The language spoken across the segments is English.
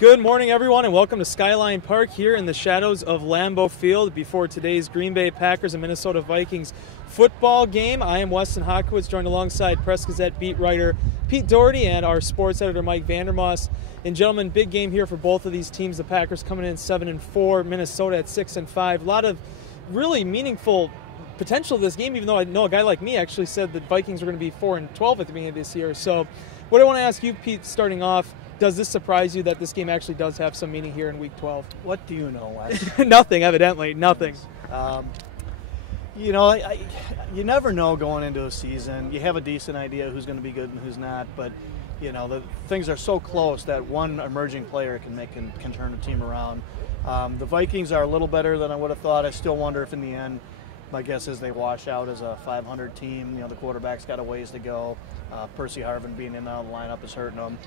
Good morning, everyone, and welcome to Skyline Park here in the shadows of Lambeau Field before today's Green Bay Packers and Minnesota Vikings football game. I am Weston Hodkiewicz, joined alongside Press Gazette beat writer Pete Dougherty and our sports editor Mike Vandermause. And gentlemen, big game here for both of these teams. The Packers coming in 7-4, Minnesota at 6-5. A lot of really meaningful potential of this game, even though I know a guy like me actually said that Vikings were going to be 4-12 at the beginning of this year. So what I want to ask you, Pete, starting off, does this surprise you that this game actually does have some meaning here in Week 12? What do you know, Wes? Nothing, evidently. Nothing. You never know going into a season. You have a decent idea who's going to be good and who's not, but the things are so close that one emerging player can turn a team around. The Vikings are a little better than I would have thought. I still wonder if in the end, my guess is they wash out as a 500 team. The quarterback's got a ways to go. Percy Harvin being in and out of the lineup is hurting them.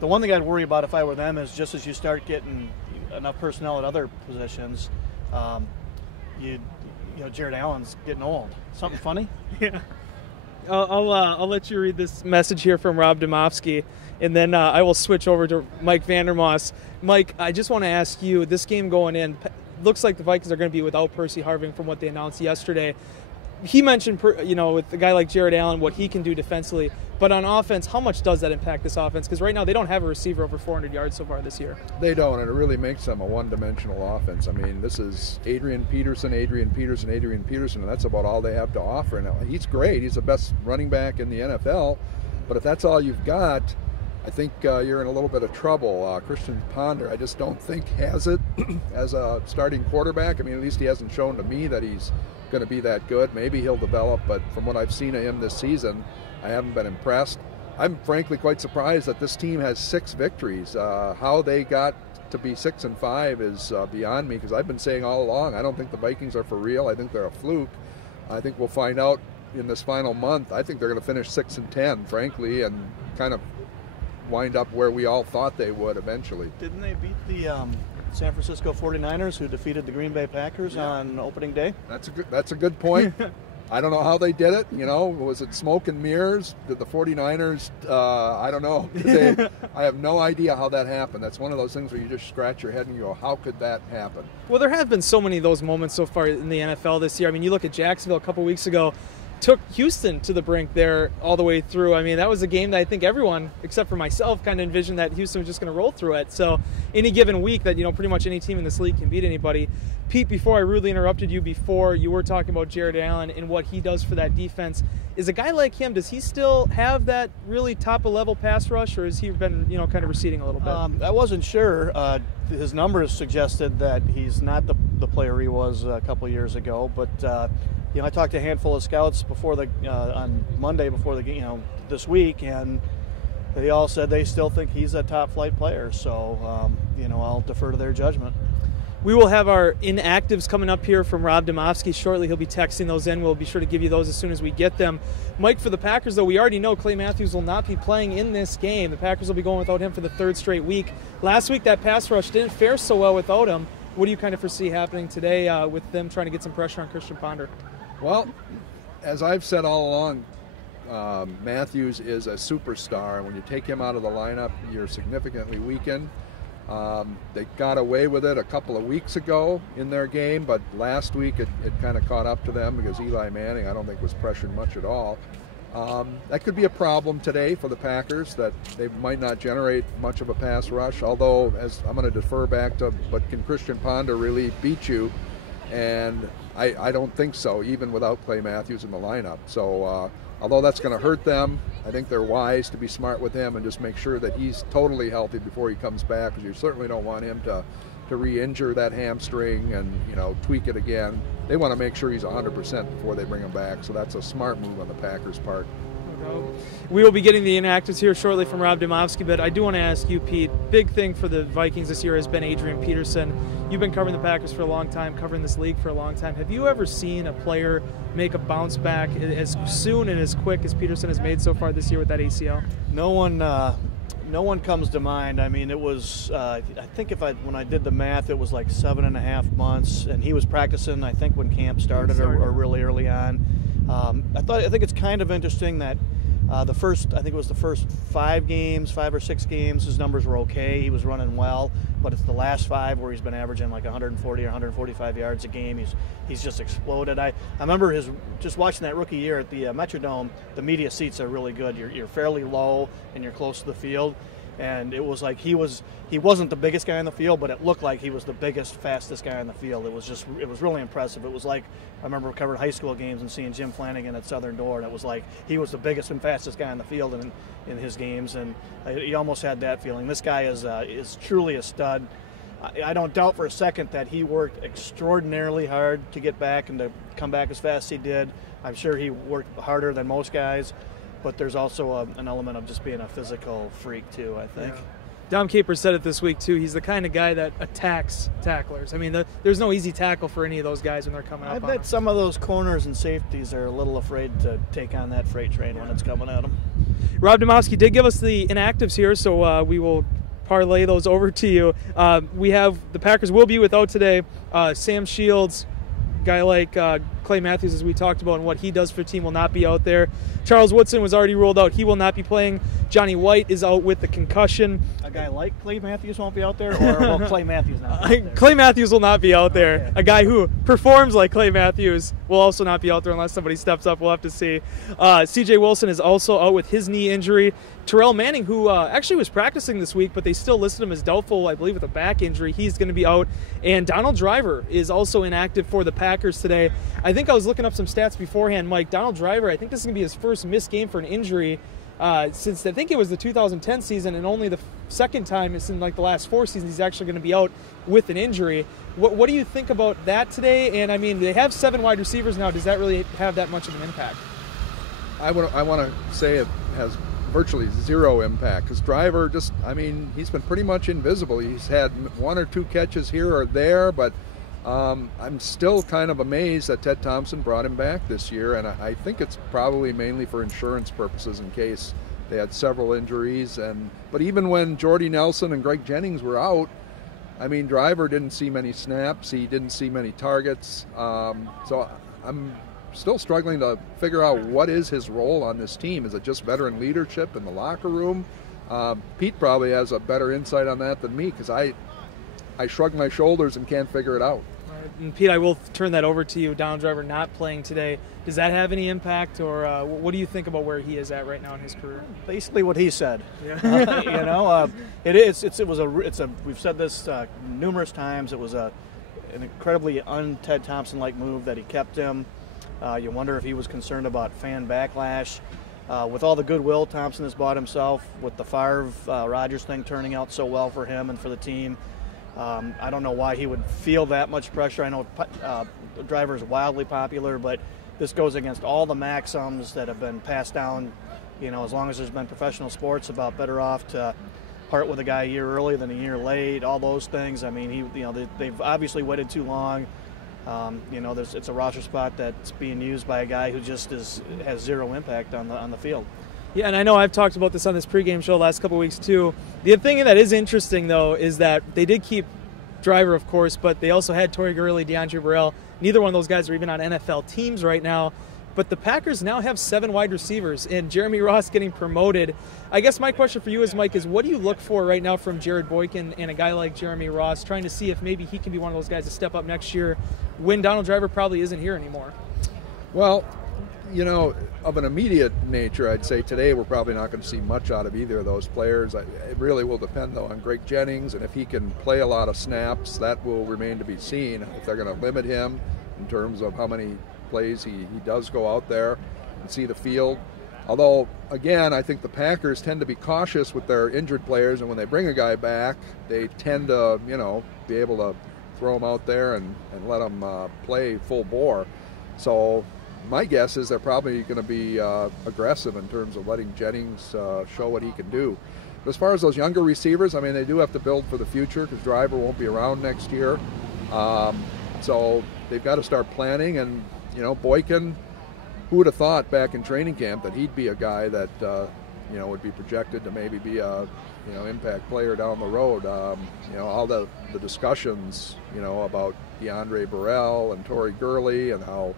The one thing I'd worry about if I were them is just as you start getting enough personnel at other positions, Jared Allen's getting old. Something funny? Yeah. I'll let you read this message here from Rob Domofsky, and then I will switch over to Mike Vandermause. Mike, I just want to ask you, this game going in, looks like the Vikings are going to be without Percy Harvin from what they announced yesterday. He mentioned, with a guy like Jared Allen, what he can do defensively. But on offense, how much does that impact this offense? Because right now they don't have a receiver over 400 yards so far this year. They don't, and it really makes them a one-dimensional offense. I mean, this is Adrian Peterson, and that's about all they have to offer. Now, he's great. He's the best running back in the NFL. But if that's all you've got, I think you're in a little bit of trouble. Christian Ponder, I just don't think has it as a starting quarterback. I mean, at least he hasn't shown to me that he's going to be that good. Maybe he'll develop, but from what I've seen of him this season, I haven't been impressed. I'm frankly quite surprised that this team has 6 victories. How they got to be 6-5 is beyond me, because I've been saying all along, I don't think the Vikings are for real. I think they're a fluke. I think we'll find out in this final month. I think they're going to finish 6-10, frankly, and kind of wind up where we all thought they would eventually. Didn't they beat the San Francisco 49ers, who defeated the Green Bay Packers on opening day? That's a good point. I don't know how they did it. Was it smoke and mirrors? Did the 49ers, I don't know. I have no idea how that happened. That's one of those things where you just scratch your head and you go, how could that happen? Well, there have been so many of those moments so far in the NFL this year. I mean, you look at Jacksonville a couple weeks ago, took Houston to the brink there all the way through. I mean, that was a game that I think everyone, except for myself, kind of envisioned that Houston was just going to roll through it. So any given week that, pretty much any team in this league can beat anybody. Pete, before I rudely interrupted you before, you were talking about Jared Allen and what he does for that defense. Is a guy like him, does he still have that really top-of-level pass rush, or has he been, kind of receding a little bit? I wasn't sure. His numbers suggested that he's not the player he was a couple years ago, but I talked to a handful of scouts before on Monday before the game, this week, and they all said they still think he's a top flight player. So, I'll defer to their judgment. We will have our inactives coming up here from Rob Domofsky shortly. He'll be texting those in. We'll be sure to give you those as soon as we get them. Mike, for the Packers, though, we already know Clay Matthews will not be playing in this game. The Packers will be going without him for the 3rd straight week. Last week, that pass rush didn't fare so well without him. What do you kind of foresee happening today with them trying to get some pressure on Christian Ponder? Well, as I've said all along, Matthews is a superstar. When you take him out of the lineup, you're significantly weakened. They got away with it a couple of weeks ago in their game, but last week it kind of caught up to them because Eli Manning, I don't think, was pressured much at all. That could be a problem today for the Packers, that they might not generate much of a pass rush, although, as I'm going to defer back to, but can Christian Ponder really beat you? And I don't think so, even without Clay Matthews in the lineup. So although that's going to hurt them, I think they're wise to be smart with him and just make sure that he's totally healthy before he comes back, because you certainly don't want him to re-injure that hamstring and tweak it again. They want to make sure he's 100% before they bring him back, so that's a smart move on the Packers' part. We will be getting the inactives here shortly from Rob Domofsky, but I do want to ask you, Pete, big thing for the Vikings this year has been Adrian Peterson. You've been covering the Packers for a long time, covering this league for a long time. Have you ever seen a player make a bounce back as soon and as quick as Peterson has made so far this year with that ACL? No one comes to mind. I mean, it was, I think when I did the math, it was like 7.5 months, and he was practicing, I think, when camp started or really early on. I think it's kind of interesting that I think it was the first 5 or 6 games, his numbers were okay. He was running well, but it's the last 5 where he's been averaging like 140 or 145 yards a game. He's just exploded. I remember just watching that rookie year at the Metrodome. The media seats are really good. You're fairly low and you're close to the field. And it was like he wasn't the biggest guy on the field, but it looked like he was the biggest, fastest guy on the field. It was really impressive. It was like, I remember covering high school games and seeing Jim Flanagan at Southern Door, and it was like he was the biggest and fastest guy on the field in his games, and he almost had that feeling. This guy is truly a stud. I don't doubt for a second that he worked extraordinarily hard to get back and to come back as fast as he did. I'm sure he worked harder than most guys. But there's also an element of just being a physical freak, too, I think. Yeah. Dom Capers said it this week, too. He's the kind of guy that attacks tacklers. I mean, there's no easy tackle for any of those guys when they're coming up. I bet some of those corners and safeties are a little afraid to take on that freight train when it's coming at them. Rob Domowski did give us the inactives here, so we will parlay those over to you. The Packers will be without today Sam Shields, guy like Clay Matthews, as we talked about, and what he does for the team, will not be out there. Charles Woodson was already ruled out. He will not be playing. Johnny White is out with the concussion. A guy like Clay Matthews won't be out there, or will Clay Matthews not be out there? Clay Matthews will not be out there. Okay. A guy who performs like Clay Matthews will also not be out there unless somebody steps up. We'll have to see. C.J. Wilson is also out with his knee injury. Terrell Manning, who actually was practicing this week, but they still listed him as doubtful, I believe, with a back injury. He's going to be out. And Donald Driver is also inactive for the Packers today. I think I was looking up some stats beforehand, Mike. Donald Driver, I think this is going to be his first missed game for an injury since I think it was the 2010 season, and only the second time it's in like the last 4 seasons he's actually going to be out with an injury. What do you think about that today? And I mean, they have 7 wide receivers now. Does that really have that much of an impact? I want to say it has virtually 0 impact because Driver he's been pretty much invisible. He's had 1 or 2 catches here or there, but I'm still kind of amazed that Ted Thompson brought him back this year, and I think it's probably mainly for insurance purposes in case they had several injuries. But even when Jordy Nelson and Greg Jennings were out, I mean, Driver didn't see many snaps. He didn't see many targets. So I'm still struggling to figure out what is his role on this team. Is it just veteran leadership in the locker room? Pete probably has a better insight on that than me because I shrug my shoulders and can't figure it out. And Pete, I will turn that over to you. Donald Driver not playing today. Does that have any impact, or what do you think about where he is at right now in his career? Basically, what he said. Yeah. We've said this numerous times. It was an incredibly un-Ted Thompson-like move that he kept him. You wonder if he was concerned about fan backlash. With all the goodwill Thompson has bought himself, with the Favre Rodgers thing turning out so well for him and for the team, I don't know why he would feel that much pressure. I know Driver is wildly popular, but this goes against all the maxims that have been passed down, as long as there's been professional sports, about better off to part with a guy a year early than a year late, all those things. I mean, they've obviously waited too long. It's a roster spot that's being used by a guy who just has 0 impact on the field. Yeah, and I know I've talked about this on this pregame show the last couple of weeks too. The thing that is interesting, though, is that they did keep Driver, of course, but they also had Tory Gurley, DeAndre Burrell. Neither one of those guys are even on NFL teams right now. But the Packers now have 7 wide receivers, and Jeremy Ross getting promoted. I guess my question for you is, Mike, is what do you look for right now from Jared Boykin and a guy like Jeremy Ross, trying to see if maybe he can be one of those guys to step up next year when Donald Driver probably isn't here anymore? Well, of an immediate nature, I'd say today we're probably not going to see much out of either of those players. It really will depend, though, on Greg Jennings, and if he can play a lot of snaps, that will remain to be seen. If they're going to limit him in terms of how many plays he does go out there and see the field. Although, again, I think the Packers tend to be cautious with their injured players, and when they bring a guy back, they tend to, be able to throw him out there and let him play full bore. So my guess is they're probably going to be aggressive in terms of letting Jennings show what he can do. But as far as those younger receivers, I mean, they do have to build for the future because Driver won't be around next year. So they've got to start planning. And, Boykin, who would have thought back in training camp that he'd be a guy that, would be projected to maybe be a, impact player down the road. All the discussions, about DeAndre Burrell and Tory Gurley and how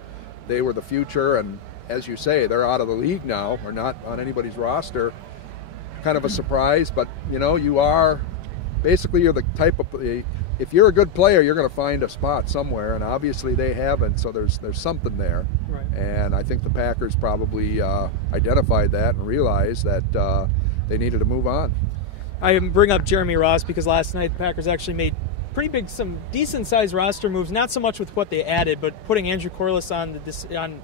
they were the future, and as you say, they're out of the league now, or not on anybody's roster. Kind of a surprise, but you are basically, you're the type of, if you're a good player, you're going to find a spot somewhere, and obviously they haven't, so there's something there. Right. And I think the Packers probably identified that and realized that they needed to move on. I bring up Jeremy Ross because last night the Packers actually made some decent-sized roster moves, not so much with what they added, but putting Andrew Corliss on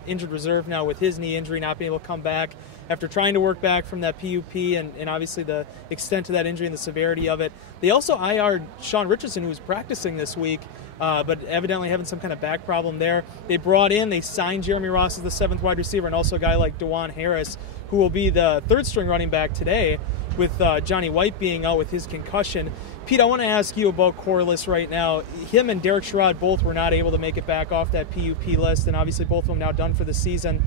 injured reserve now with his knee injury, not being able to come back after trying to work back from that PUP and obviously the extent of that injury and the severity of it. They also IR'd Sean Richardson, who was practicing this week, but evidently having some kind of back problem there. They signed Jeremy Ross as the 7th wide receiver, and also a guy like DeJuan Harris, who will be the 3rd-string running back today, with Johnny White being out with his concussion. Pete, I want to ask you about Corliss right now. Him and Derek Sherrod both were not able to make it back off that PUP list, and obviously both of them now done for the season.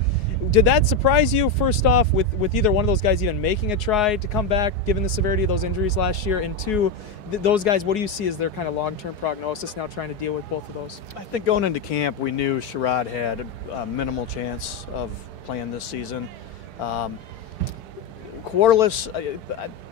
Did that surprise you, first off, with either one of those guys even making a try to come back, given the severity of those injuries last year? And two, those guys, what do you see as their kind of long-term prognosis now trying to deal with both of those? I think going into camp, we knew Sherrod had a minimal chance of playing this season. Corliss,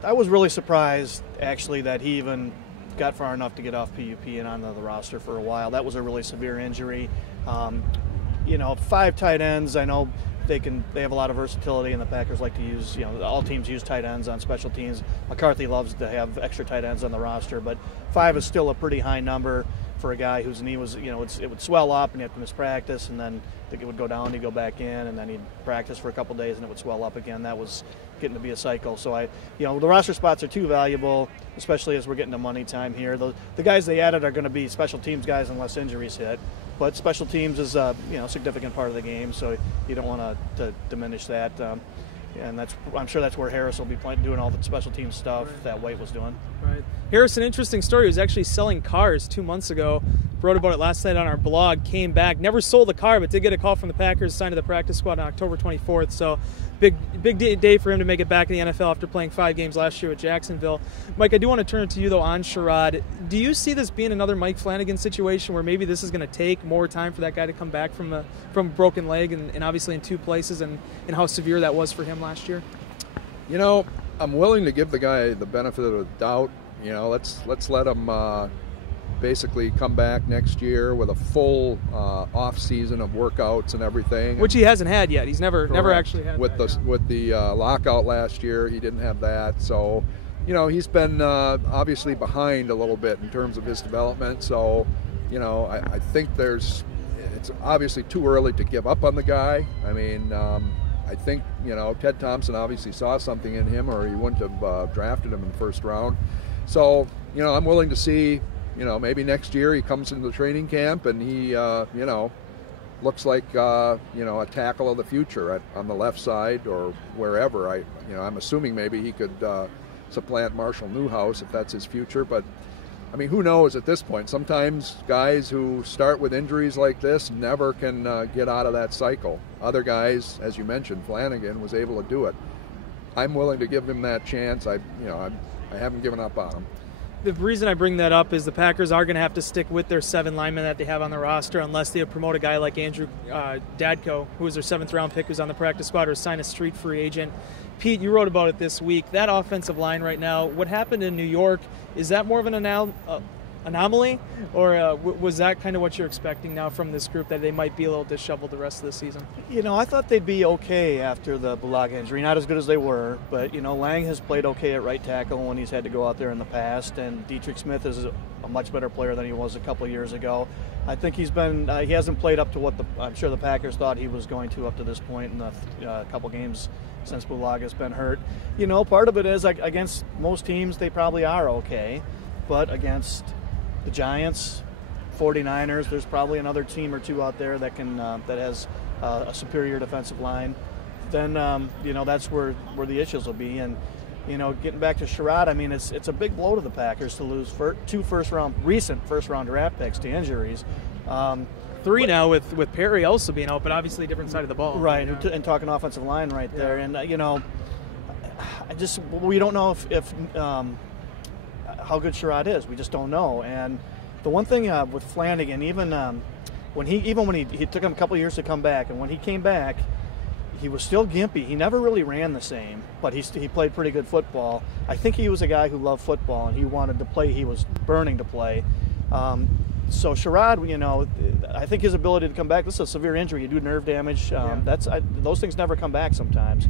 I was really surprised, actually, that he even got far enough to get off PUP and onto the roster for a while. That was a really severe injury. 5 tight ends, I know they have a lot of versatility, and the Packers like to use, all teams use tight ends on special teams. McCarthy loves to have extra tight ends on the roster, but 5 is still a pretty high number for a guy whose knee was, it would swell up and he'd have to miss practice, and then it would go down, he'd go back in, and then he'd practice for a couple days and it would swell up again. That was getting to be a cycle. So the roster spots are too valuable, especially as we're getting to money time here. The guys they added are going to be special teams guys unless injuries hit. But special teams is a significant part of the game, so you don't want to diminish that. And I'm sure that's where Harris will be doing all the special team stuff that White was doing. Right. Harris, an interesting story. He was actually selling cars 2 months ago. Wrote about it last night on our blog. Came back, never sold a car, but did get a call from the Packers, signed to the practice squad on October 24th. So big day for him to make it back in the NFL after playing 5 games last year with Jacksonville. Mike, I do want to turn it to you, though, on Sherrod. Do you see this being another Mike Flanagan situation where maybe this is going to take more time for that guy to come back from a broken leg and obviously in 2 places and how severe that was for him last year? I'm willing to give the guy the benefit of the doubt. Let's let him basically come back next year with a full off season of workouts and everything, which he hasn't had yet. He's never actually had with that, with the lockout last year. He didn't have that, so he's been obviously behind a little bit in terms of his development. So I think it's obviously too early to give up on the guy. I mean, I think Ted Thompson obviously saw something in him, or he wouldn't have drafted him in the first round. So I'm willing to see. Maybe next year he comes into the training camp and he, looks like, a tackle of the future on the left side or wherever. I'm assuming maybe he could supplant Marshall Newhouse if that's his future. But, I mean, who knows at this point? Sometimes guys who start with injuries like this never can get out of that cycle. Other guys, as you mentioned, Flanagan was able to do it. I'm willing to give him that chance. I haven't given up on him. The reason I bring that up is the Packers are going to have to stick with their 7 linemen that they have on the roster unless they promote a guy like Andrew Dadko, who was their 7th-round pick, who's on the practice squad, or sign a street free agent. Pete, you wrote about it this week. That offensive line right now, what happened in New York, is that more of an anomaly, or was that kind of what you're expecting now from this group, that they might be a little disheveled the rest of the season? I thought they'd be okay after the Bulaga injury. Not as good as they were, but, Lang has played okay at right tackle when he's had to go out there in the past, and Dietrich Smith is a much better player than he was a couple of years ago. I think he hasn't played up to what I'm sure the Packers thought he was going to up to this point in the couple games since Bulaga's been hurt. Part of it is, against most teams, they probably are okay, but against the Giants, 49ers, there's probably another team or two out there that has a superior defensive line. Then that's where the issues will be. And getting back to Sherrod, I mean, it's a big blow to the Packers to lose 2 recent first-round draft picks to injuries. 3 now with Perry also being out, but obviously a different side of the ball. Right, and talking offensive line right there. And we don't know if how good Sherrod is. We just don't know. And the one thing with Flanagan, even when he took him a couple of years to come back, and when he came back, he was still gimpy. He never really ran the same, but he played pretty good football. I think he was a guy who loved football, and he wanted to play. He was burning to play. So Sherrod, you know, I think his ability to come back, this is a severe injury. You do nerve damage. Those things never come back sometimes.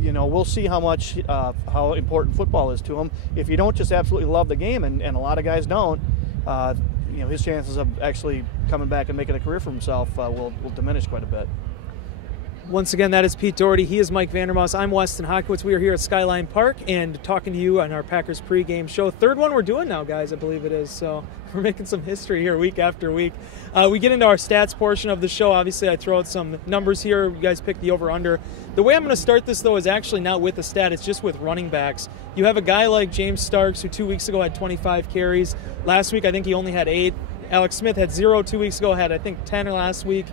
You know, we'll see how important football is to him. If you don't just absolutely love the game, and a lot of guys don't, you know, his chances of actually coming back and making a career for himself will diminish quite a bit. Once again, that is Pete Dougherty. He is Mike Vandermause. I'm Weston Hodkiewicz. We are here at Skyline Park and talking to you on our Packers pregame show. Third one we're doing now, guys, I believe it is. So we're making some history here week after week. We get into our stats portion of the show. Obviously, I throw out some numbers here. You guys pick the over-under. The way I'm going to start this, though, is actually not with the stat. It's just with running backs. You have a guy like James Starks, who 2 weeks ago had 25 carries. Last week, I think he only had 8. Alex Smith had 0 2 weeks ago, had, I think, 10 last week.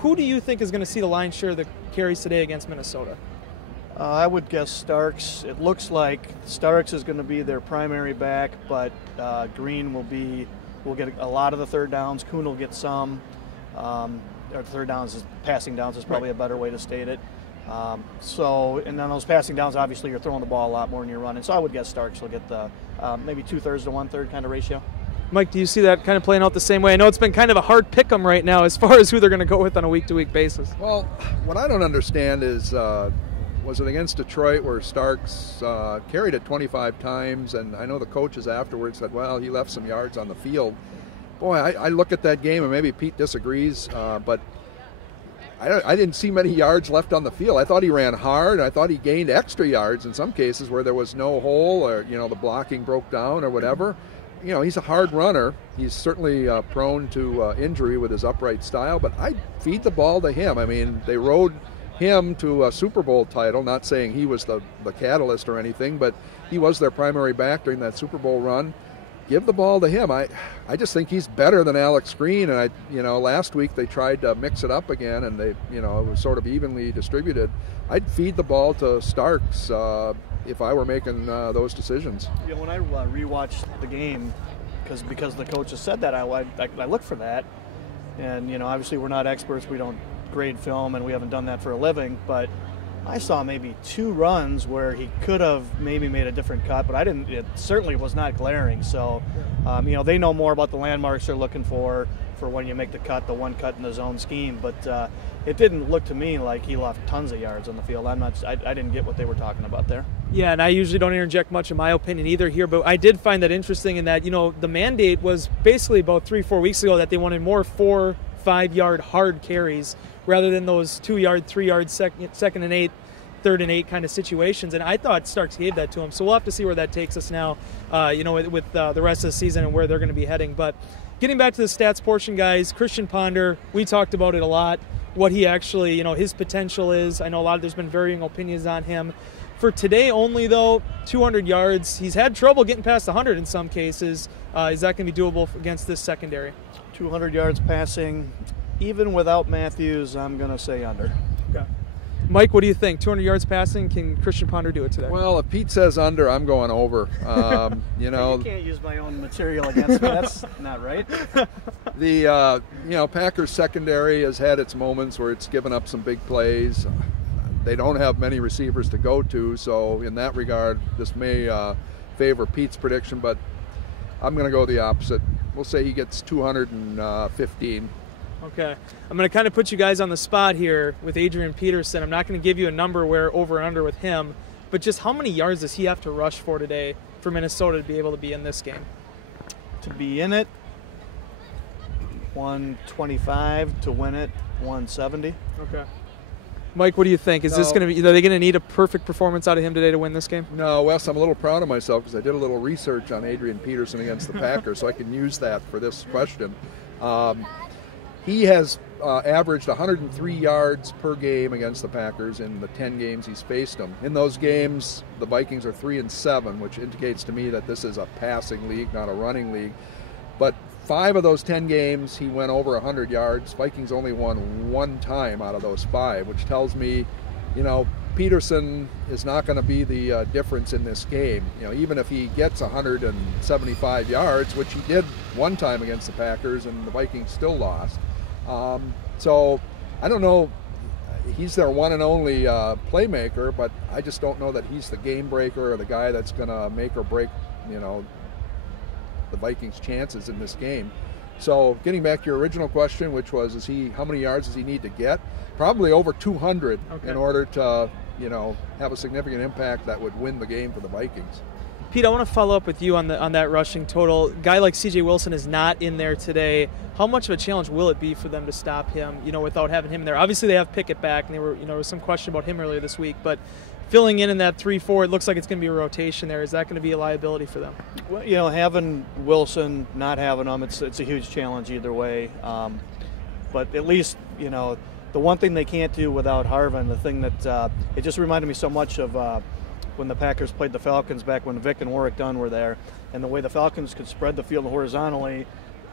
Who do you think is going to see the lion's share of the carries today against Minnesota? I would guess Starks. It looks like Starks is going to be their primary back, but Green will get a lot of the third downs. Kuhn will get some. Or third downs, passing downs is probably a better way to state it. And then those passing downs, obviously, you're throwing the ball a lot more than you're running. So I would guess Starks will get the maybe 2/3 to 1/3 kind of ratio. Mike, do you see that kind of playing out the same way? I know it's been kind of a hard pick-em right now as far as who they're going to go with on a week-to-week basis. Well, what I don't understand is, was it against Detroit where Starks carried it 25 times, and I know the coaches afterwards said, well, he left some yards on the field. Boy, I look at that game, and maybe Pete disagrees, but I didn't see many yards left on the field. I thought he ran hard. I thought he gained extra yards in some cases where there was no hole or, you know, the blocking broke down or whatever. You know, he's a hard runner. He's certainly prone to injury with his upright style, but I'd feed the ball to him. I mean, they rode him to a Super Bowl title, not saying he was the catalyst or anything, but he was their primary back during that Super Bowl run. Give the ball to him. I just think he's better than Alex Green, and last week they tried to mix it up again, and it was sort of evenly distributed. I'd feed the ball to Starks if I were making those decisions. You know, when I rewatched the game, because the coaches said that, I look for that, and obviously we're not experts. We don't grade film, and we haven't done that for a living, but I saw maybe 2 runs where he could have maybe made a different cut, but it certainly was not glaring. So, they know more about the landmarks they're looking for when you make the cut, the one cut in the zone scheme. But it didn't look to me like he left tons of yards on the field. I didn't get what they were talking about there. Yeah, and I usually don't interject much in my opinion either here, but I did find that interesting in that, the mandate was basically about 3-4 weeks ago that they wanted more 4-5 yard hard carries rather than those 2 yard, 3 yard second and 8, third and 8 kind of situations. And I thought Starks gave that to him. So we'll have to see where that takes us now, with the rest of the season and where they're going to be heading. But getting back to the stats portion, guys, Christian Ponder, we talked about it a lot, what he actually, his potential is. I know there's been varying opinions on him. For today only, though, 200 yards. He's had trouble getting past 100 in some cases. Is that going to be doable against this secondary? 200 yards passing. Even without Matthews, I'm going to say under. Okay. Mike, what do you think? 200 yards passing, can Christian Ponder do it today? Well, if Pete says under, I'm going over. You can't use my own material against me. That's not right. The Packers secondary has had its moments where it's given up some big plays. They don't have many receivers to go to, so in that regard, this may favor Pete's prediction, but I'm going to go the opposite. We'll say he gets 215. Okay. I'm going to kind of put you guys on the spot here with Adrian Peterson. I'm not going to give you a number where over and under with him, but just how many yards does he have to rush for today for Minnesota to be able to be in this game? To be in it, 125. To win it, 170. Okay. Mike, what do you think? Are they going to need a perfect performance out of him today to win this game? No, Wes, I'm a little proud of myself because I did a little research on Adrian Peterson against the Packers, so I can use that for this question. He has averaged 103 yards per game against the Packers in the 10 games he's faced them. In those games, the Vikings are 3-7, which indicates to me that this is a passing league, not a running league. But 5 of those 10 games, he went over 100 yards. Vikings only won 1 time out of those 5, which tells me, Peterson is not going to be the difference in this game. Even if he gets 175 yards, which he did 1 time against the Packers, and the Vikings still lost. So I don't know. he's their one and only playmaker, but I just don't know that he's the game breaker or the guy that's going to make or break, the Vikings' chances in this game. So getting back to your original question, which was, how many yards does he need to get? Probably over 200 in order to, have a significant impact that would win the game for the Vikings. Pete, I want to follow up with you on that rushing total. A guy like C.J. Wilson is not in there today. How much of a challenge will it be for them to stop him, without having him in there? Obviously, they have Pickett back, and there was some question about him earlier this week. But filling in that 3-4, it looks like it's going to be a rotation there. Is that going to be a liability for them? Well, having Wilson, not having him, it's a huge challenge either way. But at least, the one thing they can't do without Harvin, the thing that it just reminded me so much of when the Packers played the Falcons back when Vic and Warwick Dunn were there, and the way the Falcons could spread the field horizontally,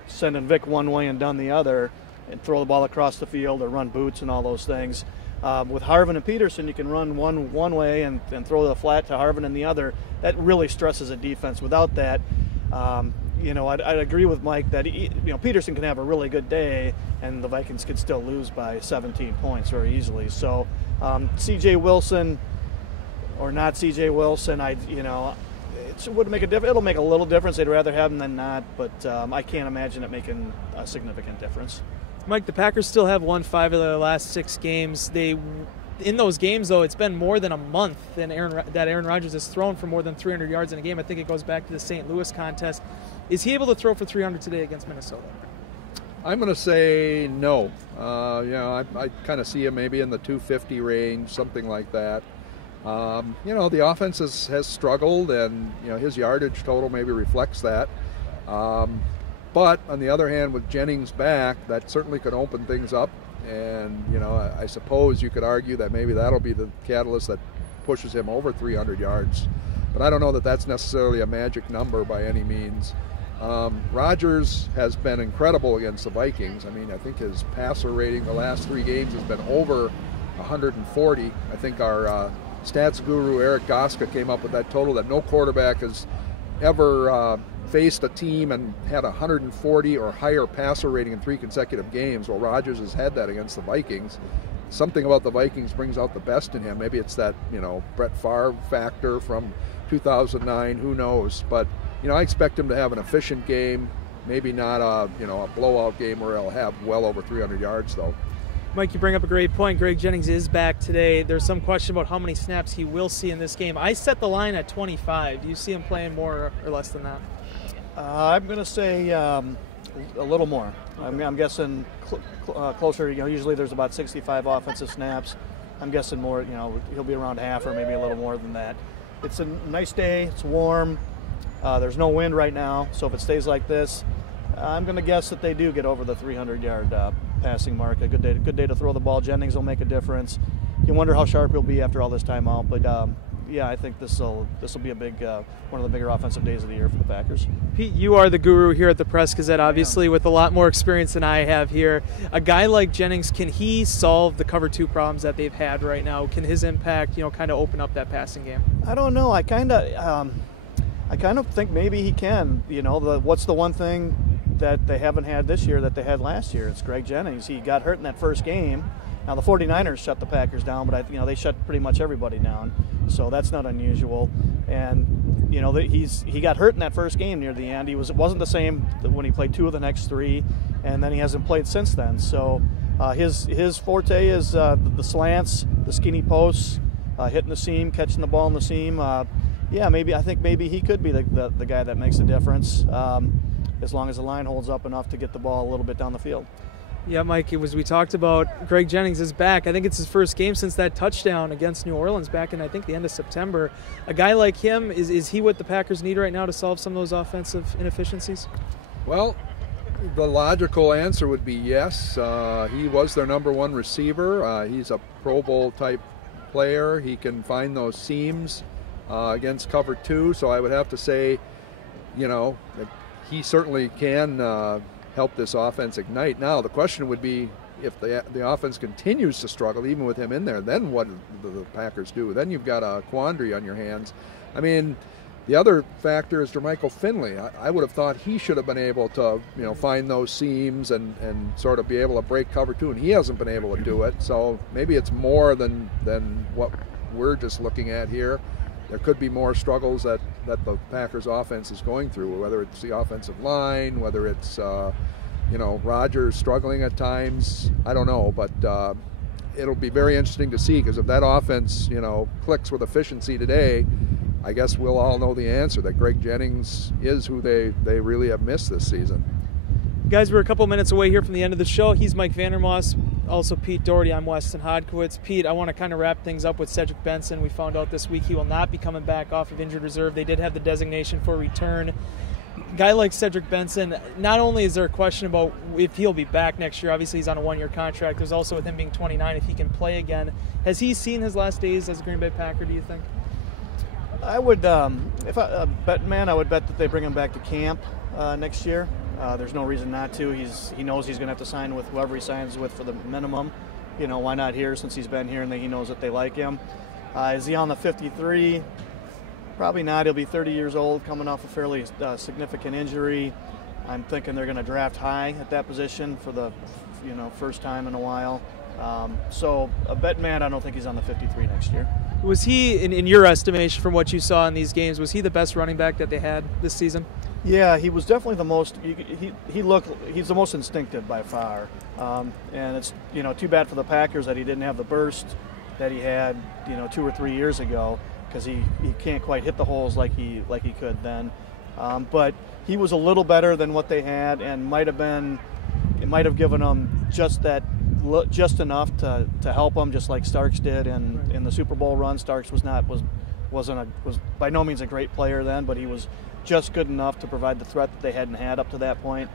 sending Vic one way and Dunn the other, and throw the ball across the field or run boots and all those things. With Harvin and Peterson, you can run one way and throw the flat to Harvin in the other. That really stresses a defense. Without that, I'd agree with Mike that Peterson can have a really good day, and the Vikings could still lose by 17 points very easily. So, C.J. Wilson or not C.J. Wilson, it would make a difference. It'll make a little difference. They'd rather have him than not, but I can't imagine it making a significant difference. Mike, the Packers still have won 5 of their last 6 games. In those games, though, it's been more than a month that Aaron Rodgers has thrown for more than 300 yards in a game. I think it goes back to the St. Louis contest. Is he able to throw for 300 today against Minnesota? I'm going to say no. I kind of see him maybe in the 250 range, something like that. The offense has struggled, and his yardage total maybe reflects that. But on the other hand, with Jennings back, that certainly could open things up. And I suppose you could argue that maybe that'll be the catalyst that pushes him over 300 yards. But I don't know that that's necessarily a magic number by any means. Rodgers has been incredible against the Vikings. I mean, I think his passer rating the last 3 games has been over 140. I think our stats guru Eric Goska came up with that total, that no quarterback has ever faced a team and had 140 or higher passer rating in 3 consecutive games. Well, Rodgers has had that against the Vikings. Something about the Vikings brings out the best in him. Maybe it's that Brett Favre factor from 2009. Who knows? But I expect him to have an efficient game. Maybe not a blowout game where he'll have well over 300 yards though. Mike, you bring up a great point. Greg Jennings is back today. There's some question about how many snaps he will see in this game. I set the line at 25. Do you see him playing more or less than that? I'm going to say a little more. I'm guessing closer. Usually there's about 65 offensive snaps. I'm guessing more. He'll be around half or maybe a little more than that. It's a nice day. It's warm. There's no wind right now, so if it stays like this, I'm going to guess that they do get over the 300-yard passing mark. A good day to throw the ball. Jennings will make a difference. You wonder how sharp he'll be after all this time out, but I think this will be a big one of the bigger offensive days of the year for the Packers. Pete, you are the guru here at the Press Gazette, obviously, with a lot more experience than I have here. A guy like Jennings, can he solve the cover 2 problems that they've had right now? Can his impact, kind of open up that passing game? I don't know. I kind of think maybe he can. What's the one thing that they haven't had this year that they had last year? It's Greg Jennings. He got hurt in that first game. Now the 49ers shut the Packers down, but they shut pretty much everybody down, so that's not unusual. And he got hurt in that first game near the end. It wasn't the same when he played 2 of the next 3, and then he hasn't played since then. So his forte is the slants, the skinny posts, hitting the seam, catching the ball in the seam. I think maybe he could be the guy that makes a difference, as long as the line holds up enough to get the ball a little bit down the field. Yeah, Mike, we talked about Greg Jennings is back. I think it's his first game since that touchdown against New Orleans back in, I think, the end of September. A guy like him, is he what the Packers need right now to solve some of those offensive inefficiencies? Well, the logical answer would be yes. He was their number 1 receiver. He's a Pro Bowl type player. He can find those seams against cover 2, so I would have to say, that he certainly can help this offense ignite. Now the question would be, if the offense continues to struggle even with him in there, then what do the Packers do? Then you've got a quandary on your hands. I mean, The other factor is Jermichael Finley. I would have thought he should have been able to, find those seams and sort of be able to break cover too, and he hasn't been able to do it. So maybe it's more than what we're just looking at here. There could be more struggles that the Packers offense is going through, whether it's the offensive line, whether it's Rodgers struggling at times. I don't know, but it'll be very interesting to see, because if that offense clicks with efficiency today, I guess we'll all know the answer, that Greg Jennings is who they really have missed this season. Guys, we're a couple minutes away here from the end of the show. He's Mike Vandermause, also Pete Dougherty. I'm Weston Hodkiewicz. Pete, I want to kind of wrap things up with Cedric Benson. We found out this week he will not be coming back off of injured reserve. They did have the designation for return. A guy like Cedric Benson, not only is there a question about if he'll be back next year, obviously he's on a one-year contract, there's also with him being 29 if he can play again. Has he seen his last days as a Green Bay Packer, do you think? I would, if I bet man, I would bet that they bring him back to camp next year. There's no reason not to. He knows he's going to have to sign with whoever he signs with for the minimum. Why not here, since he's been here and he knows that they like him. Is he on the 53? Probably not. He'll be 30 years old, coming off a fairly significant injury. I'm thinking they're going to draft high at that position for the first time in a while. So a bet man, I don't think he's on the 53 next year. Was he, in your estimation, from what you saw in these games, was he the best running back that they had this season? Yeah, he was definitely the most. He's the most instinctive by far, and it's too bad for the Packers that he didn't have the burst that he had 2 or 3 years ago, because he can't quite hit the holes like he could then. But he was a little better than what they had, and it might have given them just enough to help them, just like Starks did in the Super Bowl run. Starks was by no means a great player then, but he was just good enough to provide the threat that they hadn't had up to that point.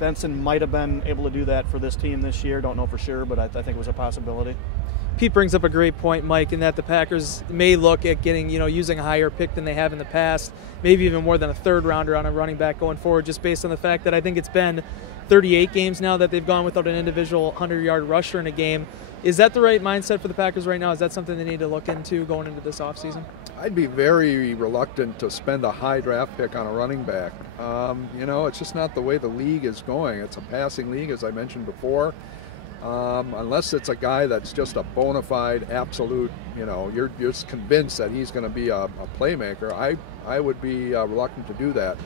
Benson might have been able to do that for this team this year. Don't know for sure, but I think it was a possibility. Pete brings up a great point, Mike, in that the Packers may look at getting, using a higher pick than they have in the past, maybe even more than a third rounder on a running back going forward, just based on the fact that I think it's been 38 games now that they've gone without an individual 100-yard rusher in a game. Is that the right mindset for the Packers right now? Is that something they need to look into going into this offseason? I'd be very reluctant to spend a high draft pick on a running back. It's just not the way the league is going. It's a passing league, as I mentioned before. Unless it's a guy that's just a bona fide, absolute, you're just convinced that he's going to be a playmaker, I would be reluctant to do that.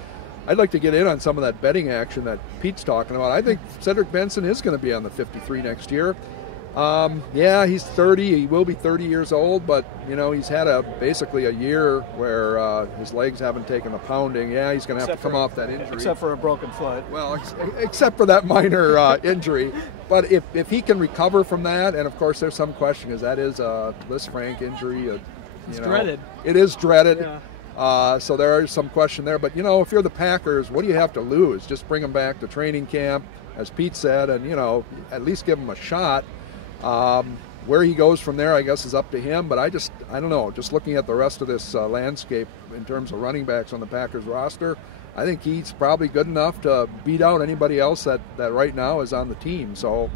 I'd like to get in on some of that betting action that Pete's talking about. I think Cedric Benson is going to be on the 53 next year. Yeah, he's 30. He will be 30 years old, but, he's had basically a year where his legs haven't taken a pounding. Yeah, he's going to have to come off that injury. Except for a broken foot. Well, except for that minor injury. But if he can recover from that, and, of course, there's some question, because that is a Lisfranc injury. It's dreaded. It is dreaded. Yeah. So there is some question there. But, if you're the Packers, what do you have to lose? Just bring him back to training camp, as Pete said, and, at least give him a shot. Where he goes from there, I guess, is up to him. But I don't know. Just looking at the rest of this landscape in terms of running backs on the Packers roster, I think he's probably good enough to beat out anybody else that right now is on the team. So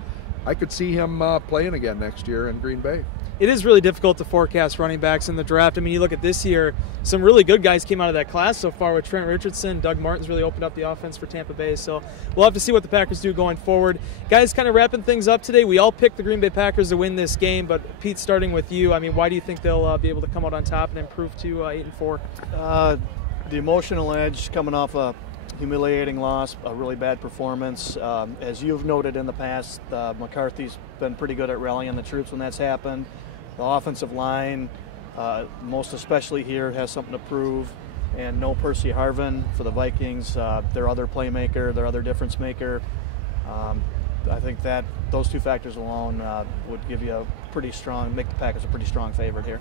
I could see him playing again next year in Green Bay. It is really difficult to forecast running backs in the draft. I mean, you look at this year, some really good guys came out of that class so far with Trent Richardson. Doug Martin's really opened up the offense for Tampa Bay. So we'll have to see what the Packers do going forward. Guys, kind of wrapping things up today, we all picked the Green Bay Packers to win this game, but Pete, starting with you, I mean, why do you think they'll be able to come out on top and improve to 8-4? The emotional edge coming off a humiliating loss, a really bad performance. As you've noted in the past, McCarthy's been pretty good at rallying the troops when that's happened. The offensive line, most especially here, has something to prove. And no Percy Harvin for the Vikings, their other playmaker, their other difference maker. I think that those two factors alone would give you make the Packers a pretty strong favorite here.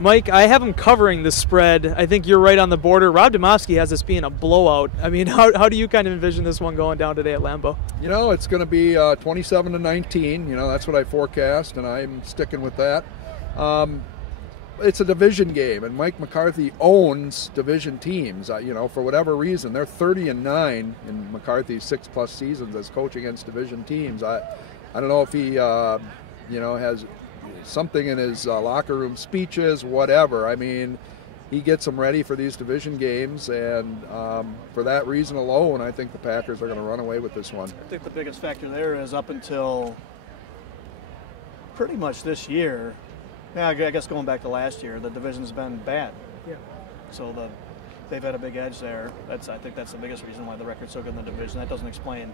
Mike, I have them covering the spread. I think you're right on the border. Rob Domofsky has this being a blowout. I mean, how do you kind of envision this one going down today at Lambeau? It's going to be 27-19. That's what I forecast, and I'm sticking with that. It's a division game, and Mike McCarthy owns division teams. For whatever reason, they're 30-9 in McCarthy's 6+ seasons as coach against division teams. I don't know if he, has something in his locker room speeches, whatever. I mean, he gets them ready for these division games, and for that reason alone, I think the Packers are going to run away with this one. I think the biggest factor there is up until pretty much this year, yeah, I guess going back to last year, the division's been bad. Yeah. So they've had a big edge there. I think that's the biggest reason why the record's so good in the division. That doesn't explain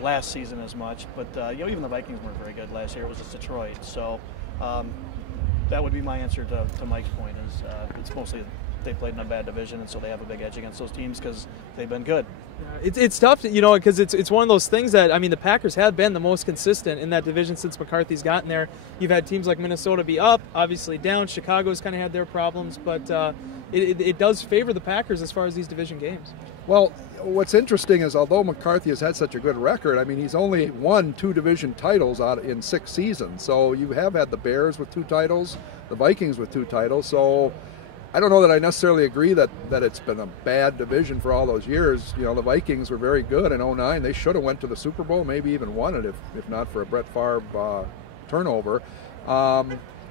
last season as much, but even the Vikings weren't very good last year. It was just Detroit. So that would be my answer to Mike's point. Is it's mostly they played in a bad division, and so they have a big edge against those teams because they've been good. It's tough, because it's one of those things that, I mean, the Packers have been the most consistent in that division since McCarthy's gotten there. You've had teams like Minnesota be up, obviously down. Chicago's kind of had their problems, but it does favor the Packers as far as these division games. Well, what's interesting is although McCarthy has had such a good record, I mean, he's only won 2 division titles out in 6 seasons. So you have had the Bears with 2 titles, the Vikings with 2 titles. So I don't know that I necessarily agree that it's been a bad division for all those years. The Vikings were very good in 2009. They should have went to the Super Bowl, maybe even won it if not for a Brett Favre turnover.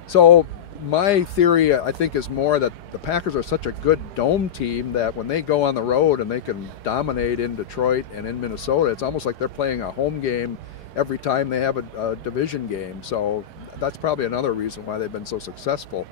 So my theory, I think, is more that the Packers are such a good dome team that when they go on the road and they can dominate in Detroit and in Minnesota, it's almost like they're playing a home game every time they have a division game. So that's probably another reason why they've been so successful.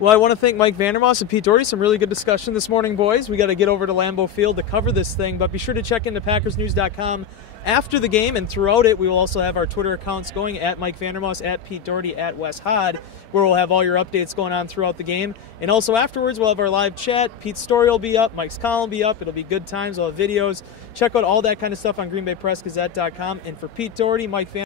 Well, I want to thank Mike Vandermause and Pete Dougherty. Some really good discussion this morning, boys. We got to get over to Lambeau Field to cover this thing, but be sure to check into PackersNews.com after the game, and throughout it, we will also have our Twitter accounts going at Mike Vandermause, at Pete Dougherty, at Wes Hod, where we'll have all your updates going on throughout the game. And also afterwards, we'll have our live chat. Pete's story will be up. Mike's column will be up. It'll be good times. We'll have videos. Check out all that kind of stuff on GreenBayPressGazette.com. And for Pete Dougherty, Mike Vandermause,